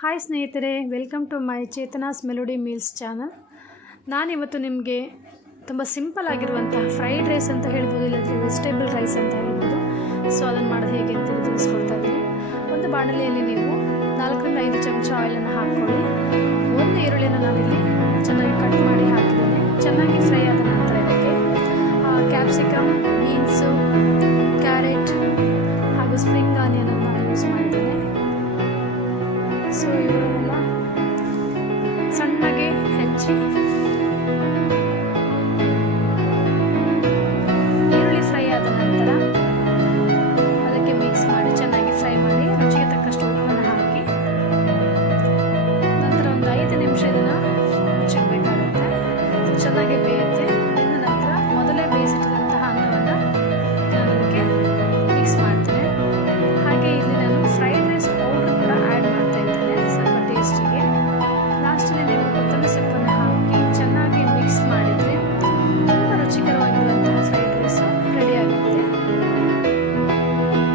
Hi ಸ್ನೇಹಿತರೆ, welcome to my Chetana's melody meals channel. ನಾನಿವತ್ತು ನಿಮಗೆ ತುಂಬ ಸಿಂಪಲ್ ಆಗಿರುವಂತಹ ಫ್ರೈಡ್ ರೈಸ್ ಅಂತ ಹೇಳ್ಬೋದು, ಇಲ್ಲಾಂದರೆ ವೆಜಿಟೇಬಲ್ ರೈಸ್ ಅಂತ ಹೇಳ್ಬೋದು. ಸೊ ಅದನ್ನು ಮಾಡೋದು ಹೇಗೆ ಅಂತ ತಿಳಿಸ್ಕೊಡ್ತಾ ಇದ್ದೀನಿ. ಒಂದು ಬಾಣಲೆಯಲ್ಲಿ ನೀವು 4-5 ಚಮಚ ಆಯಿಲನ್ನು ಹಾಕ್ಕೊಳ್ಳಿ. ಒಂದು ಈರುಳ್ಳಿನ ನಾನಿಲ್ಲಿ ಚೆನ್ನಾಗಿ ಕಟ್ ಮಾಡಿ ಹಾಕಿದ್ದೇನೆ. ಚೆನ್ನಾಗಿ ಫ್ರೈ ಆದ ನಂತರ ಇದಕ್ಕೆ ಕ್ಯಾಪ್ಸಿಕಮ್, ಬೀನ್ಸು, ಕ್ಯಾರೆಟ್ ಹಾಗೂ ಸ್ಪ್ರಿಂಗ್ ಆನಿಯನನ್ನು ನಾನು ಯೂಸ್ ಮಾಡಿದ್ದೇನೆ. ಸೊ ಇವುಗಳನ್ನೆಲ್ಲ ಸಣ್ಣಗೆ ಹೆಚ್ಚಿ